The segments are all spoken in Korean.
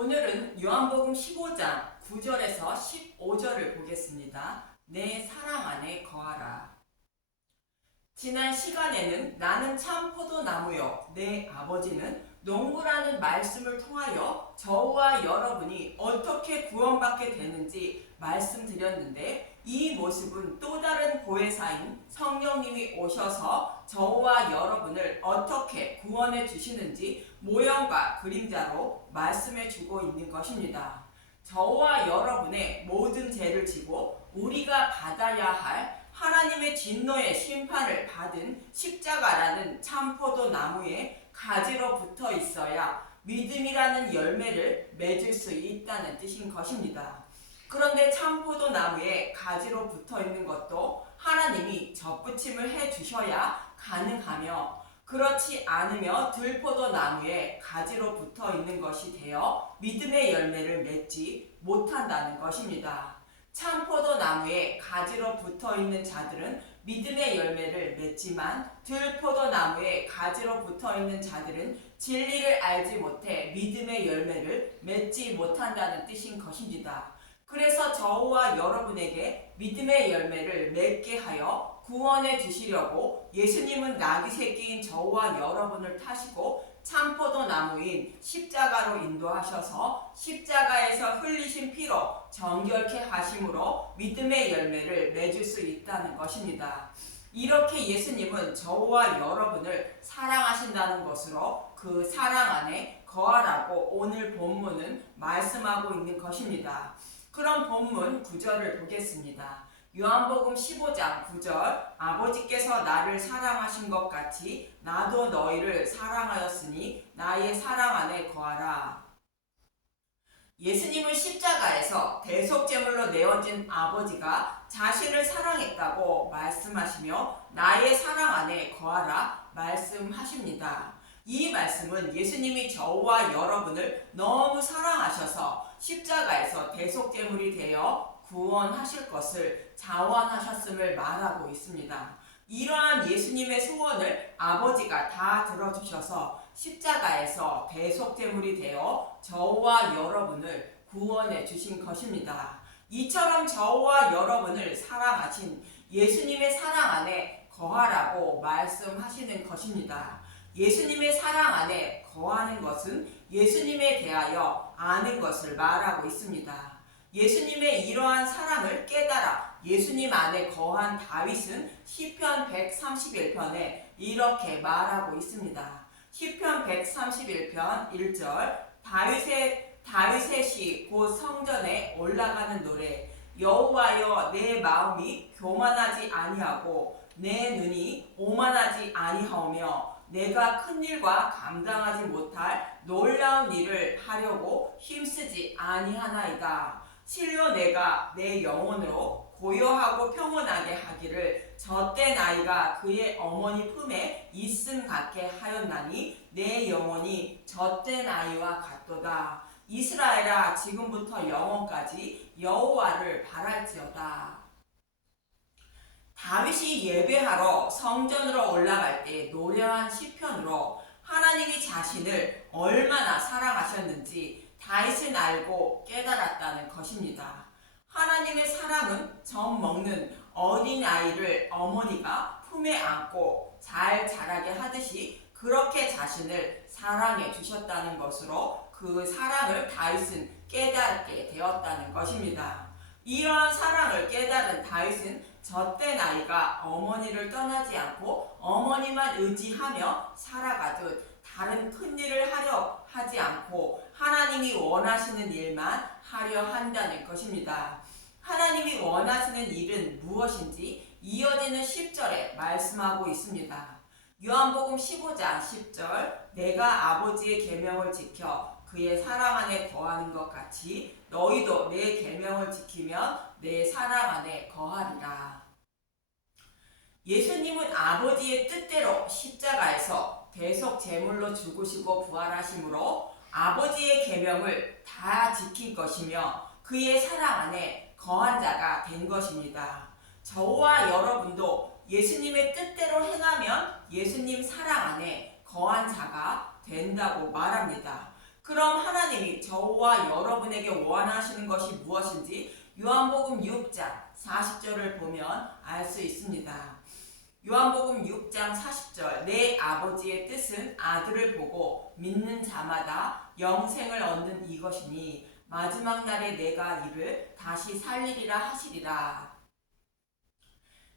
오늘은 요한복음 15장 9절에서 15절을 보겠습니다. 내 사랑 안에 거하라. 지난 시간에는 나는 참 포도나무요 내 아버지는 농부라는 말씀을 통하여 저와 여러분이 어떻게 구원받게 되는지 말씀드렸는데, 이 모습은 또 다른 보혜사인 성령님이 오셔서 저와 여러분을 어떻게 구원해 주시는지 모형과 그림자로 말씀해 주고 있는 것입니다. 저와 여러분의 모든 죄를 지고 우리가 받아야 할 하나님의 진노의 심판을 받은 십자가라는 참포도 나무에 가지로 붙어 있어야 믿음이라는 열매를 맺을 수 있다는 뜻인 것입니다. 그런데 참포도 나무에 가지로 붙어 있는 것도 하나님이 접붙임을 해 주셔야 가능하며, 그렇지 않으며 들포도 나무에 가지로 붙어 있는 것이 되어 믿음의 열매를 맺지 못한다는 것입니다. 참포도 나무에 가지로 붙어 있는 자들은 믿음의 열매를 맺지만, 들포도 나무에 가지로 붙어 있는 자들은 진리를 알지 못해 믿음의 열매를 맺지 못한다는 뜻인 것입니다. 그래서 저와 여러분에게 믿음의 열매를 맺게 하여 구원해 주시려고 예수님은 나귀 새끼인 저와 여러분을 타시고 참포도 나무인 십자가로 인도하셔서 십자가에서 흘리신 피로 정결케 하심으로 믿음의 열매를 맺을 수 있다는 것입니다. 이렇게 예수님은 저와 여러분을 사랑하신다는 것으로 그 사랑 안에 거하라고 오늘 본문은 말씀하고 있는 것입니다. 그럼 본문 9절을 보겠습니다. 요한복음 15장 9절, 아버지께서 나를 사랑하신 것 같이 나도 너희를 사랑하였으니 나의 사랑 안에 거하라. 예수님은 십자가에서 대속제물로 내어진 아버지가 자신을 사랑했다고 말씀하시며 나의 사랑 안에 거하라 말씀하십니다. 이 말씀은 예수님이 저와 여러분을 너무 사랑하셔서 십자가에서 대속제물이 되어 구원하실 것을 자원하셨음을 말하고 있습니다. 이러한 예수님의 소원을 아버지가 다 들어주셔서 십자가에서 대속제물이 되어 저와 여러분을 구원해 주신 것입니다. 이처럼 저와 여러분을 사랑하신 예수님의 사랑 안에 거하라고 말씀하시는 것입니다. 예수님의 사랑 안에 거하는 것은 예수님에 대하여 아는 것을 말하고 있습니다. 예수님의 이러한 사랑을 깨달아 예수님 안에 거한 다윗은 시편 131편에 이렇게 말하고 있습니다. 시편 131편 1절, 다윗의 시 곧 성전에 올라가는 노래. 여호와여, 내 마음이 교만하지 아니하고 내 눈이 오만하지 아니하오며 내가 큰 일과 감당하지 못할 놀라운 일을 하려고 힘쓰지 아니하나이다. 실로 내가 내 영혼으로 고요하고 평온하게 하기를 젖된 아이가 그의 어머니 품에 있음 같게 하였나니 내 영혼이 젖된 아이와 같도다. 이스라엘아, 지금부터 영원까지 여호와를 바랄지어다. 다윗이 예배하러 성전으로 올라갈 때 노래한 시편으로 하나님이 자신을 얼마나 사랑하셨는지 다윗은 알고 깨달았다는 것입니다. 하나님의 사랑은 젖 먹는 어린아이를 어머니가 품에 안고 잘 자라게 하듯이 그렇게 자신을 사랑해 주셨다는 것으로 그 사랑을 다윗은 깨닫게 되었다는 것입니다. 이러한 사랑을 깨달은 다윗은 젖된 아이가 어머니를 떠나지 않고 어머니만 의지하며 살아가듯 다른 큰 일을 하려 하지 않고 하나님이 원하시는 일만 하려 한다는 것입니다. 하나님이 원하시는 일은 무엇인지 이어지는 10절에 말씀하고 있습니다. 요한복음 15장 10절, 내가 아버지의 계명을 지켜 그의 사랑 안에 거하는 것 같이 너희도 내 계명을 지키면 내 사랑 안에 거하리라. 예수님은 아버지의 뜻대로 십자가에서 대속 제물로 죽으시고 부활하심으로 아버지의 계명을 다 지킬 것이며 그의 사랑 안에 거한 자가 된 것입니다. 저와 여러분도 예수님의 뜻대로 행하면 예수님 사랑 안에 거한 자가 된다고 말합니다. 그럼 하나님이 저와 여러분에게 원하시는 것이 무엇인지 요한복음 6장 40절을 보면 알 수 있습니다. 요한복음 6장 40절 내 아버지의 뜻은 아들을 보고 믿는 자마다 영생을 얻는 이것이니 마지막 날에 내가 이를 다시 살리리라 하시리라.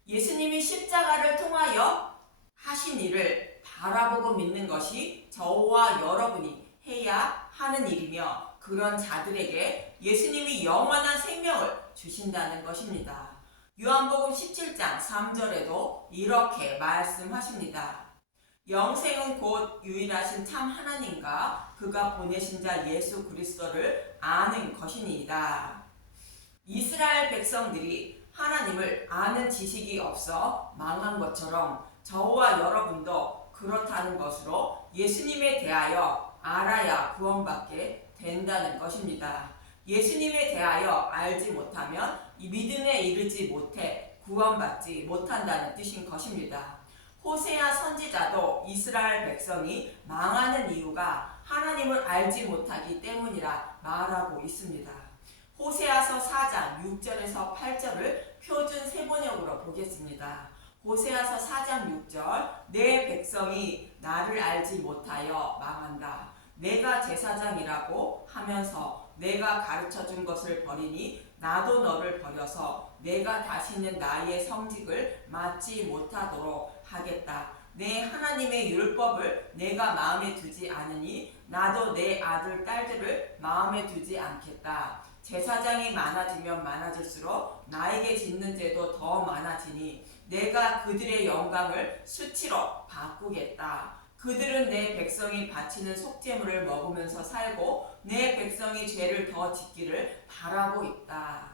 예수님이 십자가를 통하여 하신 일을 바라보고 믿는 것이 저와 여러분이 해야 하는 일이며 그런 자들에게 예수님이 영원한 생명을 주신다는 것입니다. 요한복음 17장 3절에도 이렇게 말씀하십니다. 영생은 곧 유일하신 참 하나님과 그가 보내신 자 예수 그리스도를 아는 것이니이다. 이스라엘 백성들이 하나님을 아는 지식이 없어 망한 것처럼 저와 여러분도 그렇다는 것으로 예수님에 대하여 알아야 구원받게 된다는 것입니다. 예수님에 대하여 알지 못하면 이 믿음에 이르지 못해 구원받지 못한다는 뜻인 것입니다. 호세아 선지자도 이스라엘 백성이 망하는 이유가 하나님을 알지 못하기 때문이라 말하고 있습니다. 호세아서 4장 6절에서 8절을 표준 세번역으로 보겠습니다. 호세아서 4장 6절 내 백성이 나를 알지 못하여 망한다. 내가 제사장이라고 하면서 내가 가르쳐준 것을 버리니 나도 너를 버려서 내가 다시는 나의 성직을 맡지 못하도록 하겠다. 내 하나님의 율법을 내가 마음에 두지 않으니 나도 내 아들 딸들을 마음에 두지 않겠다. 제사장이 많아지면 많아질수록 나에게 짓는 죄도 더 많아지니 내가 그들의 영광을 수치로 바꾸겠다. 그들은 내 백성이 바치는 속죄물을 먹으면서 살고 내 백성이 죄를 더 짓기를 바라고 있다.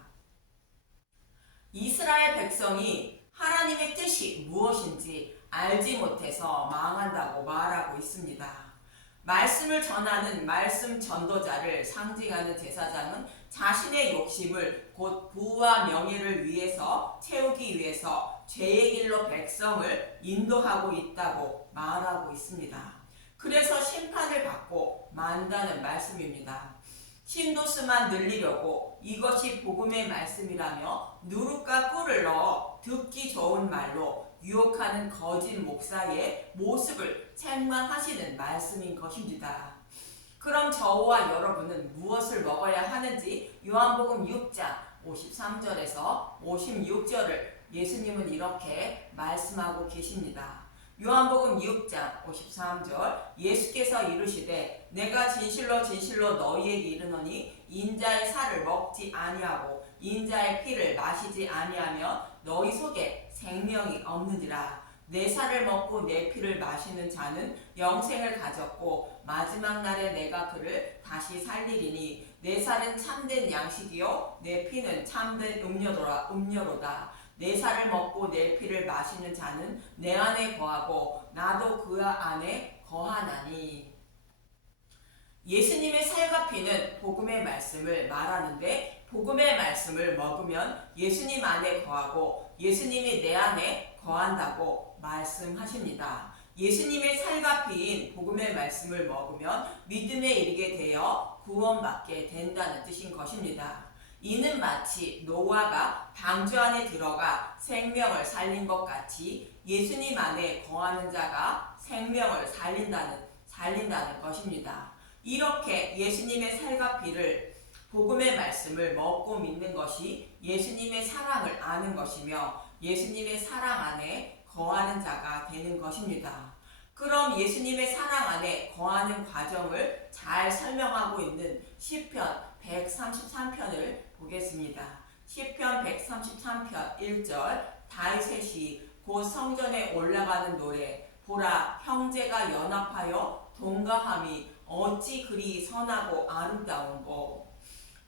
이스라엘 백성이 하나님의 뜻이 무엇인지 알지 못해서 망한다고 말하고 있습니다. 말씀을 전하는 말씀 전도자를 상징하는 제사장은 자신의 욕심을 곧 부와 명예를 위해서 채우기 위해서 죄의 길로 백성을 인도하고 있다고 말하고 있습니다. 그래서 심판을 받고 만다는 말씀입니다. 신도수만 늘리려고 이것이 복음의 말씀이라며 누룩과 꿀을 넣어 듣기 좋은 말로 유혹하는 거짓 목사의 모습을 책망하시는 말씀인 것입니다. 그럼 저와 여러분은 무엇을 먹어야 하는지 요한복음 6장 53절에서 56절을 예수님은 이렇게 말씀하고 계십니다. 요한복음 6장 53절 예수께서 이르시되 내가 진실로 진실로 너희에게 이르노니 인자의 살을 먹지 아니하고 인자의 피를 마시지 아니하며 너희 속에 생명이 없느니라. 내 살을 먹고 내 피를 마시는 자는 영생을 가졌고 마지막 날에 내가 그를 다시 살리리니 내 살은 참된 양식이요 내 피는 참된 음료로다. 내 살을 먹고 내 피를 마시는 자는 내 안에 거하고 나도 그 안에 거하나니. 예수님의 살과 피는 복음의 말씀을 말하는데 복음의 말씀을 먹으면 예수님 안에 거하고 예수님이 내 안에 거한다고 말씀하십니다. 예수님의 살과 피인 복음의 말씀을 먹으면 믿음에 이르게 되어 구원받게 된다는 뜻인 것입니다. 이는 마치 노아가 방주 안에 들어가 생명을 살린 것 같이 예수님 안에 거하는 자가 생명을 살린다는 것입니다. 이렇게 예수님의 살과 피를 복음의 말씀을 먹고 믿는 것이 예수님의 사랑을 아는 것이며 예수님의 사랑 안에 거하는 자가 되는 것입니다. 그럼 예수님의 사랑 안에 거하는 과정을 잘 설명하고 있는 시편 133편을 보겠습니다. 시편 133편 1절 다윗의 곧 성전에 올라가는 노래 보라 형제가 연합하여 동거함이 어찌 그리 선하고 아름다운고.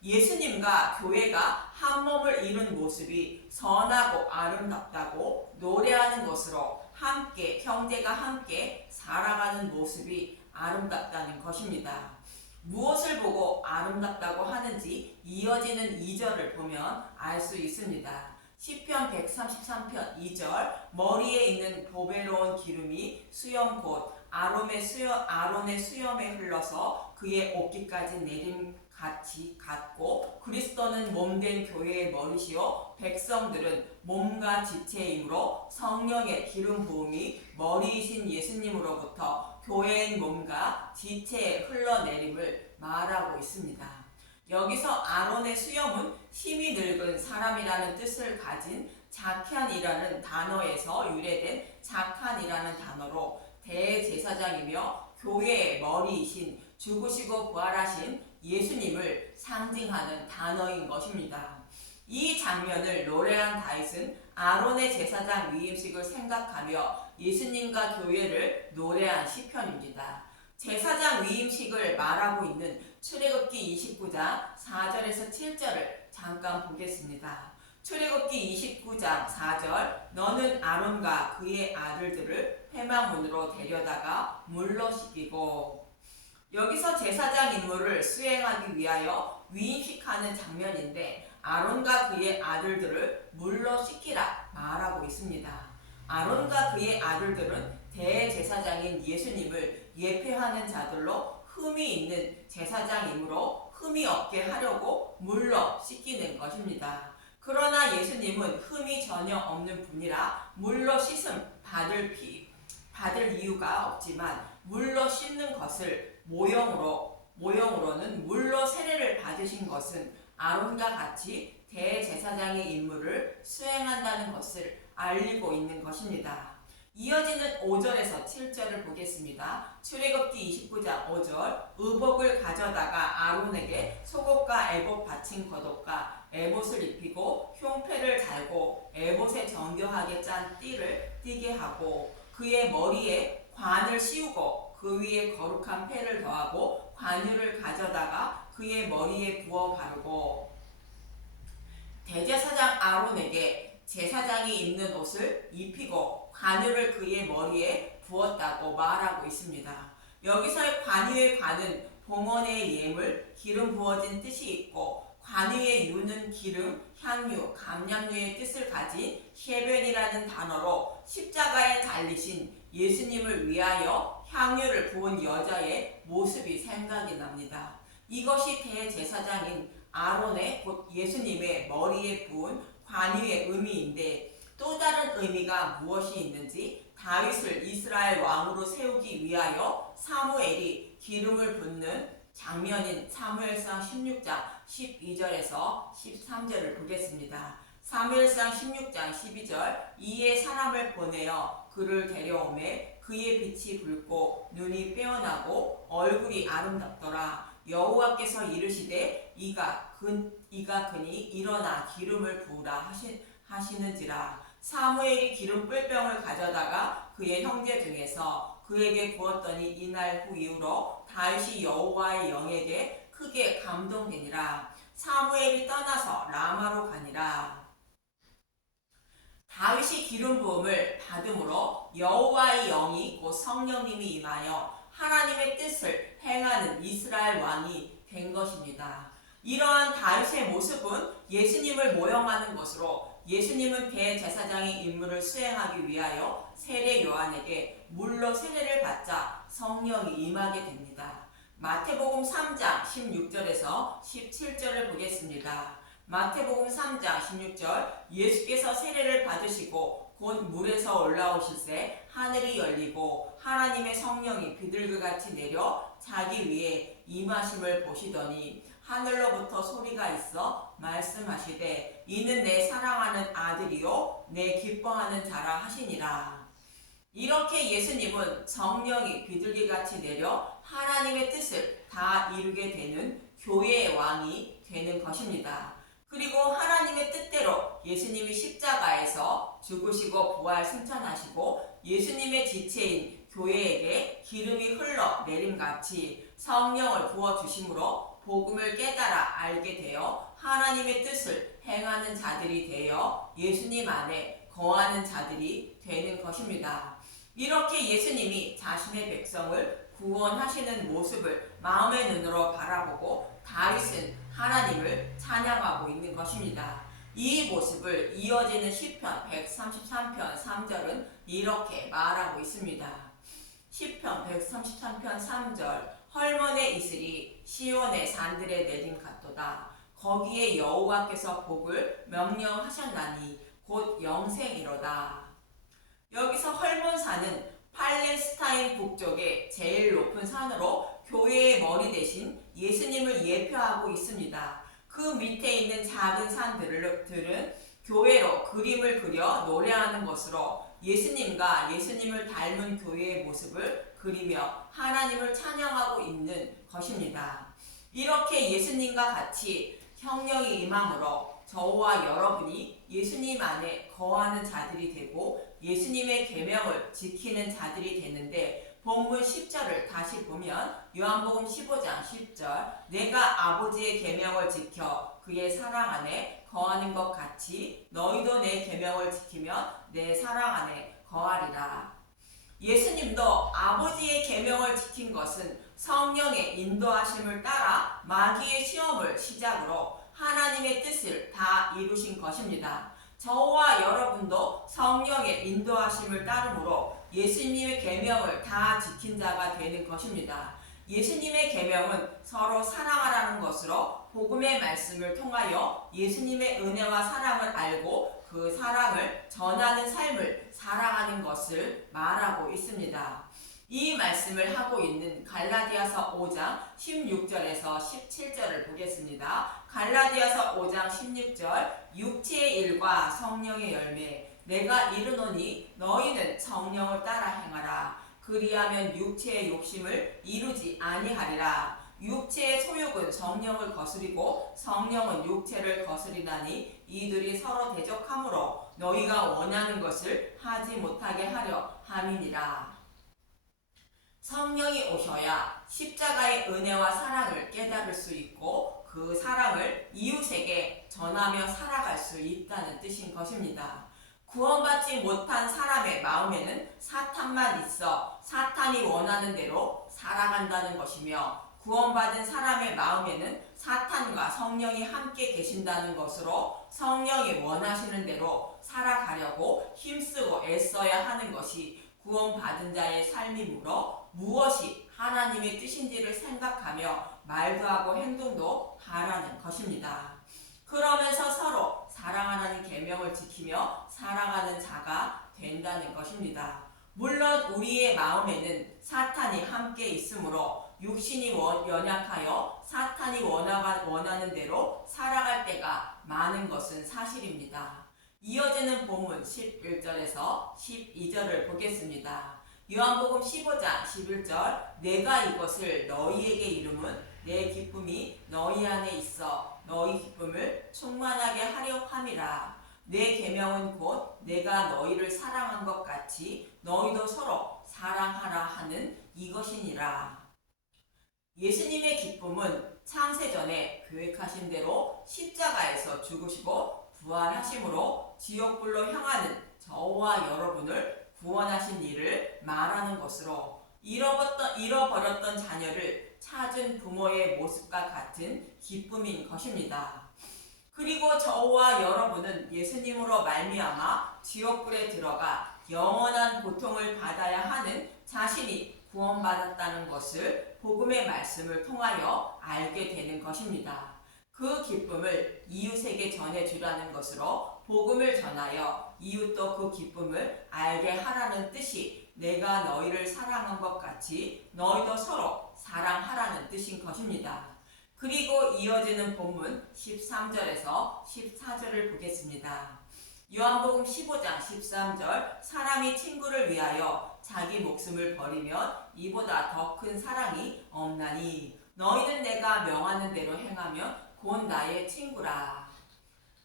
예수님과 교회가 한 몸을 이룬 모습이 선하고 아름답다고 노래하는 것으로 함께 형제가 함께 살아가는 모습이 아름답다는 것입니다. 무엇을 보고 아름답다고 하는지 이어지는 2절을 보면 알 수 있습니다. 시편 133편 2절 머리에 있는 보배로운 기름이 수염 곧 아론의 수염에 흘러서 그의 옷깃까지 내림같이 같고 그리스도는 몸된 교회의 머리시요 백성들은 몸과 지체이므로 성령의 기름 부음이 머리이신 예수님으로부터 교회의 몸과 지체에 흘러내림을 말하고 있습니다. 여기서 아론의 수염은 힘이 늙은 사람이라는 뜻을 가진 자칸이라는 단어에서 유래된 자칸이라는 단어로 대제사장이며 교회의 머리이신 죽으시고 부활하신 예수님을 상징하는 단어인 것입니다. 이 장면을 노래한 다윗은 아론의 제사장 위임식을 생각하며 예수님과 교회를 노래한 시편입니다. 제사장 위임식을 말하고 있는 출애굽기 29장 4절에서 7절을 잠깐 보겠습니다. 출애굽기 29장 4절 너는 아론과 그의 아들들을 회막문으로 데려다가 물로 씻기고 여기서 제사장 임무를 수행하기 위하여 위임식하는 장면인데 아론과 그의 아들들을 물로 씻기라 말하고 있습니다. 아론과 그의 아들들은 대제사장인 예수님을 예표하는 자들로 흠이 있는 제사장이므로 흠이 없게 하려고 물로 씻기는 것입니다. 그러나 예수님은 흠이 전혀 없는 분이라 물로 씻음 받을 이유가 없지만 물로 씻는 것을 모형으로는 물로 세례를 받으신 것은 아론과 같이 대제사장의 임무를 수행한다는 것을 알리고 있는 것입니다. 이어지는 5절에서 7절을 보겠습니다. 출애굽기 29장 5절 의복을 가져다가 아론에게 속옷과 에봇 받친 겉옷과 에봇을 입히고 흉패를 달고 에봇에 정교하게 짠 띠를 띠게 하고 그의 머리에 관을 씌우고 그 위에 거룩한 패를 더하고 관유를 가져다가 그의 머리에 부어 바르고 대제사장 아론에게 제사장이 입는 옷을 입히고 관유를 그의 머리에 부었다고 말하고 있습니다. 여기서의 관유의 관은 봉헌의 예물, 기름 부어진 뜻이 있고 관유의 유는 기름, 향유, 감량유의 뜻을 가진 셰벤이라는 단어로 십자가에 달리신 예수님을 위하여 향유를 부은 여자의 모습이 생각이 납니다. 이것이 대제사장인 아론의 곧 예수님의 머리에 부은 관유의 의미인데 또 다른 의미가 무엇이 있는지 다윗을 이스라엘 왕으로 세우기 위하여 사무엘이 기름을 붓는 장면인 사무엘상 16장 12절에서 13절을 보겠습니다. 사무엘상 16장 12절 이에 사람을 보내어 그를 데려오매 그의 빛이 붉고 눈이 빼어나고 얼굴이 아름답더라. 여호와께서 이르시되 이가 그니 일어나 기름을 부으라 하시는지라. 사무엘이 기름 뿔병을 가져다가 그의 형제 중에서 그에게 부었더니 이날 후 이후로 다윗이 여호와의 영에게 크게 감동되니라. 사무엘이 떠나서 라마로 가니라. 다윗이 기름 부음을 받음으로 여호와의 영이 곧 성령님이 임하여 하나님의 뜻을 행하는 이스라엘 왕이 된 것입니다. 이러한 다윗의 모습은 예수님을 모형하는 것으로 예수님은 대제사장의 임무를 수행하기 위하여 세례 요한에게 물로 세례를 받자 성령이 임하게 됩니다. 마태복음 3장 16절에서 17절을 보겠습니다. 마태복음 3장 16절 예수께서 세례를 받으시고 곧 물에서 올라오실새 하늘이 열리고 하나님의 성령이 비둘기같이 내려 자기 위에 임하심을 보시더니 하늘로부터 소리가 있어 말씀하시되 이는 내 사랑하는 아들이요 내 기뻐하는 자라 하시니라. 이렇게 예수님은 성령이 비둘기같이 내려 하나님의 뜻을 다 이루게 되는 교회의 왕이 되는 것입니다. 그리고 하나님의 뜻대로 예수님이 십자가에서 죽으시고 부활 승천하시고 예수님의 지체인 교회에게 기름이 흘러 내림같이 성령을 부어주심으로 복음을 깨달아 알게 되어 하나님의 뜻을 행하는 자들이 되어 예수님 안에 거하는 자들이 되는 것입니다. 이렇게 예수님이 자신의 백성을 구원하시는 모습을 마음의 눈으로 바라보고 다윗은 하나님을 찬양하고 있는 것입니다. 이 모습을 이어지는 시편 133편 3절은 이렇게 말하고 있습니다. 시편 133편 3절 헐몬의 이슬이 시온의 산들에 내린 같도다. 거기에 여호와께서 복을 명령하셨나니 곧 영생이로다. 여기서 헐몬산은 팔레스타인 북쪽의 제일 높은 산으로 교회의 머리 대신 예수님을 예표하고 있습니다. 그 밑에 있는 작은 산들은 교회로 그림을 그려 노래하는 것으로 예수님과 예수님을 닮은 교회의 모습을 그리며 하나님을 찬양하고 있는 것입니다. 이렇게 예수님과 같이 성령이 임함으로 저와 여러분이 예수님 안에 거하는 자들이 되고 예수님의 계명을 지키는 자들이 되는데, 본문 10절을 다시 보면 요한복음 15장 10절 내가 아버지의 계명을 지켜 그의 사랑 안에 거하는 것 같이 너희도 내 계명을 지키면 내 사랑 안에 거하리라. 예수님도 아버지의 계명을 지킨 것은 성령의 인도하심을 따라 마귀의 시험을 시작으로 하나님의 뜻을 다 이루신 것입니다. 저와 여러분도 성령의 인도하심을 따르므로 예수님의 계명을 다 지킨 자가 되는 것입니다. 예수님의 계명은 서로 사랑하라는 것으로 복음의 말씀을 통하여 예수님의 은혜와 사랑을 알고 그 사랑을 전하는 삶을 살아가는 것을 말하고 있습니다. 이 말씀을 하고 있는 갈라디아서 5장 16절에서 17절을 보겠습니다. 갈라디아서 5장 16절 육체의 일과 성령의 열매 내가 이르노니 너희는 성령을 따라 행하라. 그리하면 육체의 욕심을 이루지 아니하리라. 육체의 소욕은 성령을 거스리고 성령은 육체를 거스리나니 이들이 서로 대적하므로 너희가 원하는 것을 하지 못하게 하려 함이니라. 성령이 오셔야 십자가의 은혜와 사랑을 깨달을 수 있고 그 사랑을 이웃에게 전하며 살아갈 수 있다는 뜻인 것입니다. 구원받지 못한 사람의 마음에는 사탄만 있어 사탄이 원하는 대로 살아간다는 것이며, 구원받은 사람의 마음에는 사탄과 성령이 함께 계신다는 것으로 성령이 원하시는 대로 살아가려고 힘쓰고 애써야 하는 것이 구원받은 자의 삶이므로 무엇이 하나님의 뜻인지를 생각하며 말도 하고 행동도 하라는 것입니다. 그러면서 서로 사랑하라는 계명을 지키며 살아가는 자가 된다는 것입니다. 물론 우리의 마음에는 사탄이 함께 있으므로 육신이 연약하여 사탄이 원하는 대로 살아갈 때가 많은 것은 사실입니다. 이어지는 본문 11절에서 12절을 보겠습니다. 요한복음 15장 11절 내가 이것을 너희에게 이름은 내 기쁨이 너희 안에 있어 너희 기쁨을 충만하게 하려 함이라. 내 계명은 곧 내가 너희를 사랑한 것 같이 너희도 서로 사랑하라 하는 이것이니라. 예수님의 기쁨은 창세전에 계획하신 대로 십자가에서 죽으시고 부활하심으로 지옥불로 향하는 저와 여러분을 구원하신 일을 말하는 것으로, 잃어버렸던 자녀를 찾은 부모의 모습과 같은 기쁨인 것입니다. 그리고 저와 여러분은 예수님으로 말미암아 지옥불에 들어가 영원한 고통을 받아야 하는 자신이 구원받았다는 것을 복음의 말씀을 통하여 알게 되는 것입니다. 그 기쁨을 이웃에게 전해주라는 것으로 복음을 전하여 이웃도 그 기쁨을 알게 하라는 뜻이 내가 너희를 사랑한 것 같이 너희도 서로 사랑하라는 뜻인 것입니다. 그리고 이어지는 본문 13절에서 14절을 보겠습니다. 요한복음 15장 13절 사람이 친구를 위하여 자기 목숨을 버리면 이보다 더 큰 사랑이 없나니 너희는 내가 명하는 대로 행하면 곧 나의 친구라.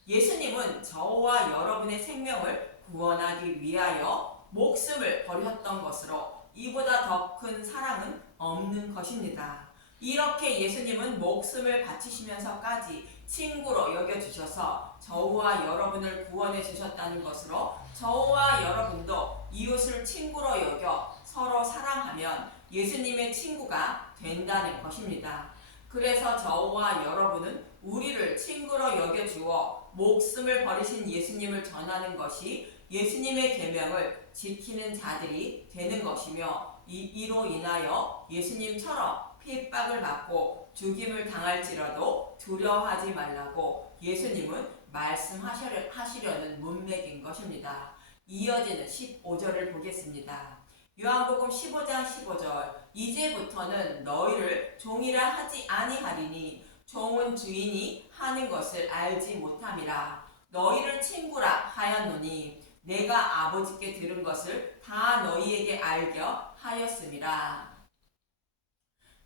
예수님은 저와 여러분의 생명을 구원하기 위하여 목숨을 버렸던 것으로 이보다 더 큰 사랑은 없는 것입니다. 이렇게 예수님은 목숨을 바치시면서까지 친구로 여겨주셔서 저와 여러분을 구원해 주셨다는 것으로 저와 여러분도 이웃을 친구로 여겨 서로 사랑하면 예수님의 친구가 된다는 것입니다. 그래서 저와 여러분은 우리를 친구로 여겨주어 목숨을 버리신 예수님을 전하는 것이 예수님의 계명을 지키는 자들이 되는 것이며 이로 인하여 예수님처럼 핍박을 받고 죽임을 당할지라도 두려워하지 말라고 예수님은 말씀하시려는 문맥인 것입니다. 이어지는 15절을 보겠습니다. 요한복음 15장 15절 이제부터는 너희를 종이라 하지 아니하리니 종은 주인이 하는 것을 알지 못함이라. 너희를 친구라 하였노니 내가 아버지께 들은 것을 다 너희에게 알게 하였음이라.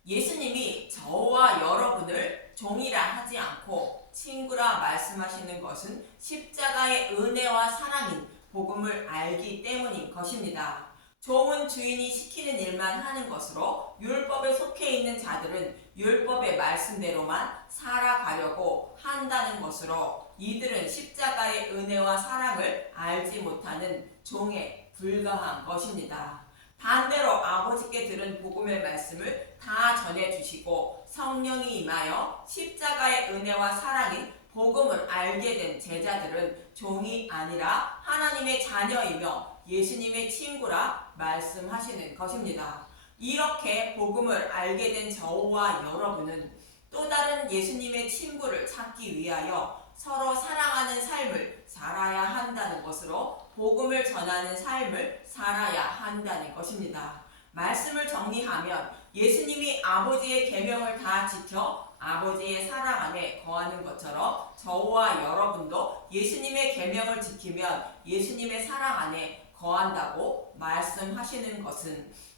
예수님이 저와 여러분을 종이라 하지 않고 친구라 말씀하시는 것은 십자가의 은혜와 사랑인 복음을 알기 때문인 것입니다. 종은 주인이 시키는 일만 하는 것으로 율법에 속해 있는 자들은 율법의 말씀대로만 살아가려고 한다는 것으로 이들은 십자가의 은혜와 사랑을 알지 못하는 종에 불과한 것입니다. 반대로 아버지께 들은 복음의 말씀을 다 전해주시고 성령이 임하여 십자가의 은혜와 사랑인 복음을 알게 된 제자들은 종이 아니라 하나님의 자녀이며 예수님의 친구라 말씀하시는 것입니다. 이렇게 복음을 알게 된 저와 여러분은 또 다른 예수님의 친구를 찾기 위하여 서로 사랑하는 삶을 살아야 한다는 것으로 복음을 전하는 삶을 살아야 한다는 것입니다. 말씀을 정리하면 예수님이 아버지의 계명을 다 지켜 아버지의 사랑 안에 거하는 것처럼 저와 여러분도 예수님의 계명을 지키면 예수님의 사랑 안에 거한다고 말씀하시는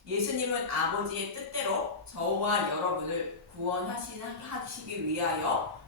예수님은 아버지의 뜻대로 저와 여러분을 구원하시기 위하여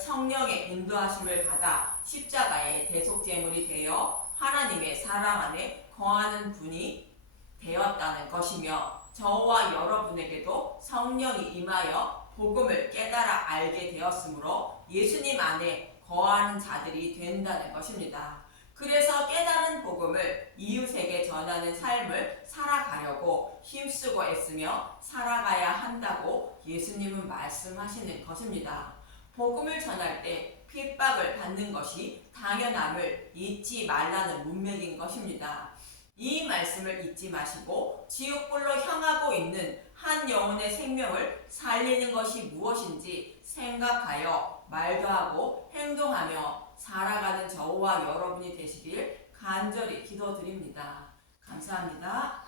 성령의 인도하심을 받아 십자가의 대속제물이 되어 하나님의 사랑 안에 거하는 분이 되었다는 것이며 저와 여러분에게도 성령이 임하여 복음을 깨달아 알게 되었으므로 예수님 안에 거하는 자들이 된다는 것입니다. 그래서 깨달은 복음을 이웃에게 전하는 삶을 살아가려고 힘쓰고 애쓰며 살아가야 한다고 예수님은 말씀하시는 것입니다. 복음을 전할 때 핍박을 받는 것이 당연함을 잊지 말라는 문맥인 것입니다. 이 말씀을 잊지 마시고 지옥불로 향하고 있는 한 영혼의 생명을 살리는 것이 무엇인지 생각하여 말도 하고 행동하며 살아가는 저와 여러분이 되시길 간절히 기도드립니다. 감사합니다.